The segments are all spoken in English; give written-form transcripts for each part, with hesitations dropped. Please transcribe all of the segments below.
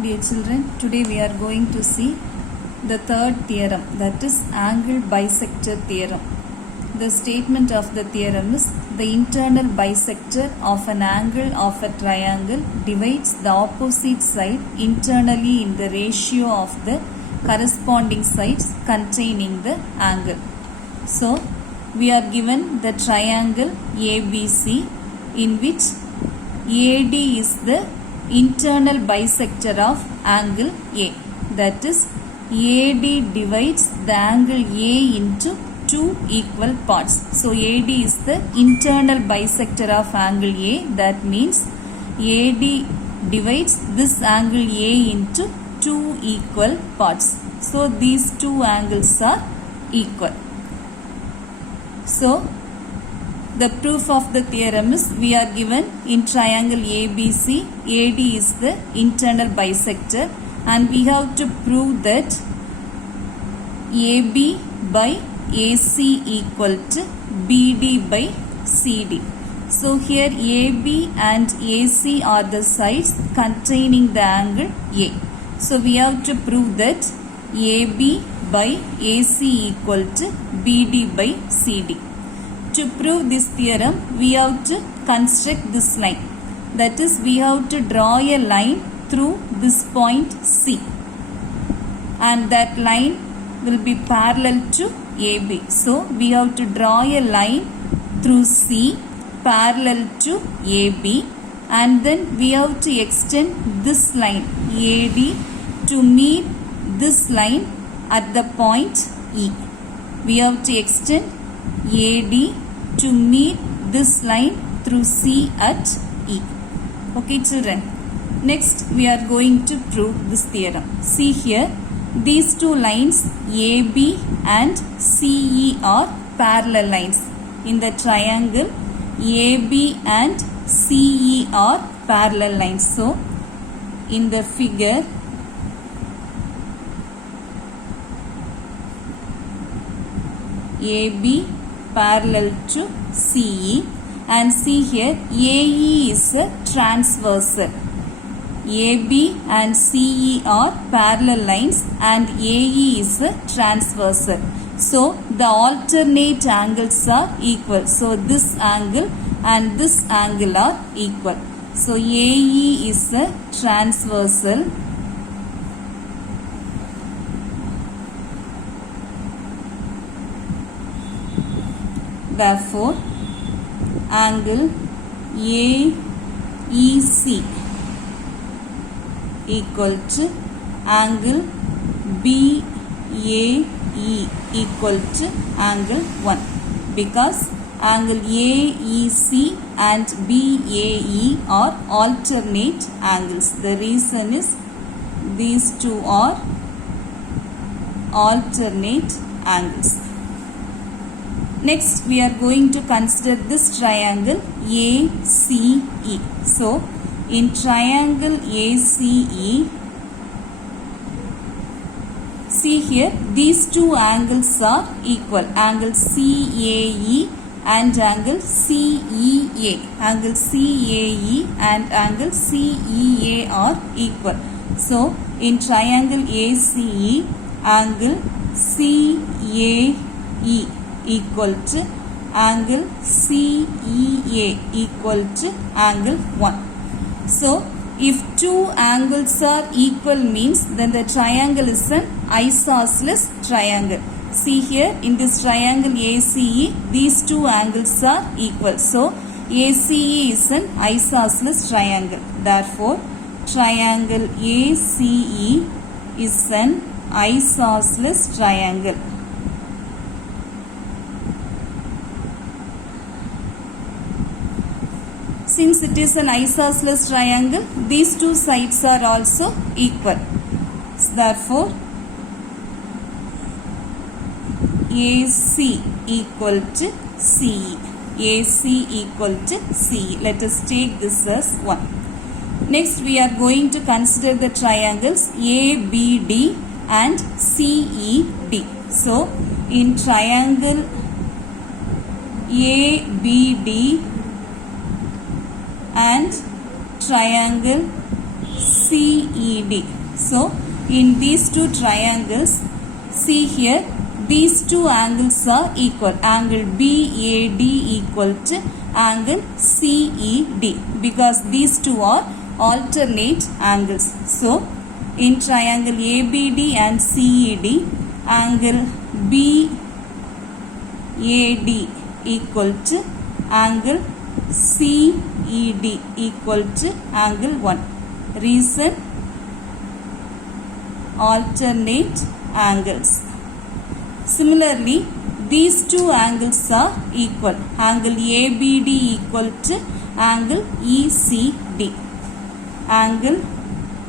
Dear children, today we are going to see the third theorem, that is angle bisector theorem. The statement of the theorem is the internal bisector of an angle of a triangle divides the opposite side internally in the ratio of the corresponding sides containing the angle. So, we are given the triangle ABC in which AD is the internal bisector of angle A. That is, AD divides the angle A into two equal parts. So, AD is the internal bisector of angle A. That means AD divides this angle A into two equal parts. So, these two angles are equal. So, the proof of the theorem is we are given in triangle ABC, AD is the internal bisector, and we have to prove that AB by AC equal to BD by CD. So here AB and AC are the sides containing the angle A. So we have to prove that AB by AC equal to BD by CD. To prove this theorem, we have to construct this line. That is, we have to draw a line through this point C. And that line will be parallel to AB. So, we have to draw a line through C parallel to AB. And then we have to extend this line AD to meet this line at the point E. We have to extend AD to meet this line through C at E. Okay children. Next we are going to prove this theorem. See here, these two lines AB and CE are parallel lines. In the triangle, AB and CE are parallel lines. So, in the figure, AB parallel to CE, and see here AE is a transversal. AB and CE are parallel lines and AE is a transversal. So the alternate angles are equal. So this angle and this angle are equal. So AE is a transversal . Therefore, angle AEC equal to angle BAE equal to angle 1, because angle AEC and BAE are alternate angles. The reason is these two are alternate angles. Next, we are going to consider this triangle ACE. So, in triangle ACE, see here, these two angles are equal. Angle CAE and angle CEA. Angle CAE and angle CEA are equal. So, in triangle ACE, angle CAE equal to angle CEA equal to angle 1. So, if two angles are equal means then the triangle is an isosceles triangle. See here, in this triangle ACE, these two angles are equal. So, ACE is an isosceles triangle. Therefore, triangle ACE is an isosceles triangle. Since it is an isosceles triangle, these two sides are also equal. Therefore, AC equal to CE. AC equal to CE. Let us take this as 1. Next, we are going to consider the triangles ABD and CED. So, in triangle ABD and triangle CED. So in these two triangles, see here, these two angles are equal. Angle BAD equal to angle CED because these two are alternate angles. So in triangle ABD and CED, angle BAD equal to angle CED equal to angle 1. Reason, alternate angles. Similarly, these two angles are equal. Angle ABD equal to angle ECD. Angle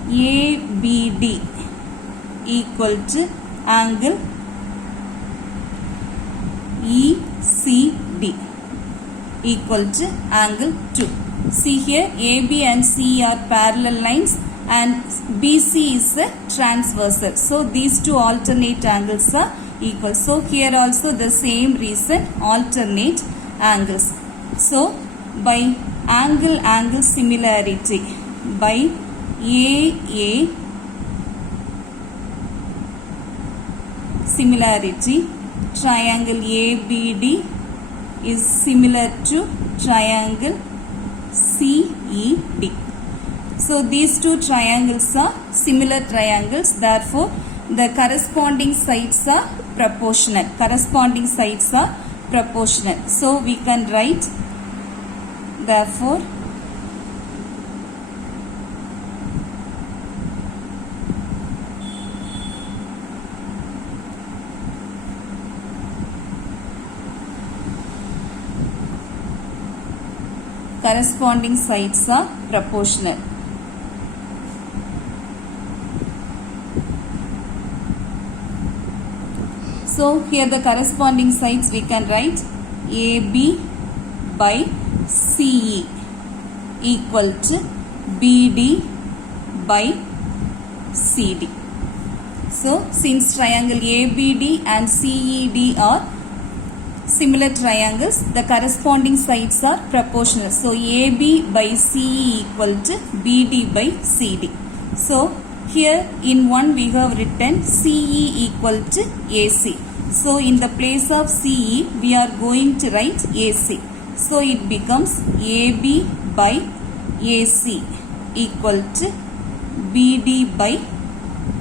ABD equal to angle ECD equal to angle 2. See here, AB and C are parallel lines and BC is a transversal. So these two alternate angles are equal. So here also the same reason, alternate angles. So by angle similarity, by AA similarity, triangle ABD is similar to triangle CED. So these two triangles are similar triangles, therefore the corresponding sides are proportional. Corresponding sides are proportional. So we can write, therefore corresponding sides are proportional. So here the corresponding sides we can write AB by CE equal to BD by CD. So since triangle ABD and CED are similar triangles, the corresponding sides are proportional. So AB by CE equal to BD by CD. So here in one we have written CE equal to AC. So in the place of CE we are going to write AC. So it becomes AB by AC equal to BD by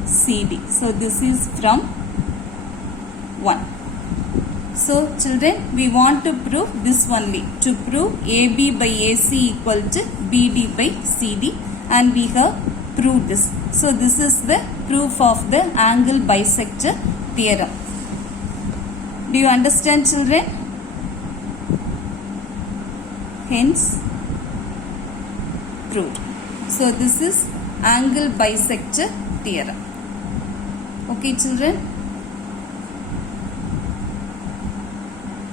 CD. So this is from 1. So children, we want to prove this only, to prove AB by AC equal to BD by CD, and we have proved this. So this is the proof of the angle bisector theorem. Do you understand, children? Hence proved. So this is angle bisector theorem. Okay, children.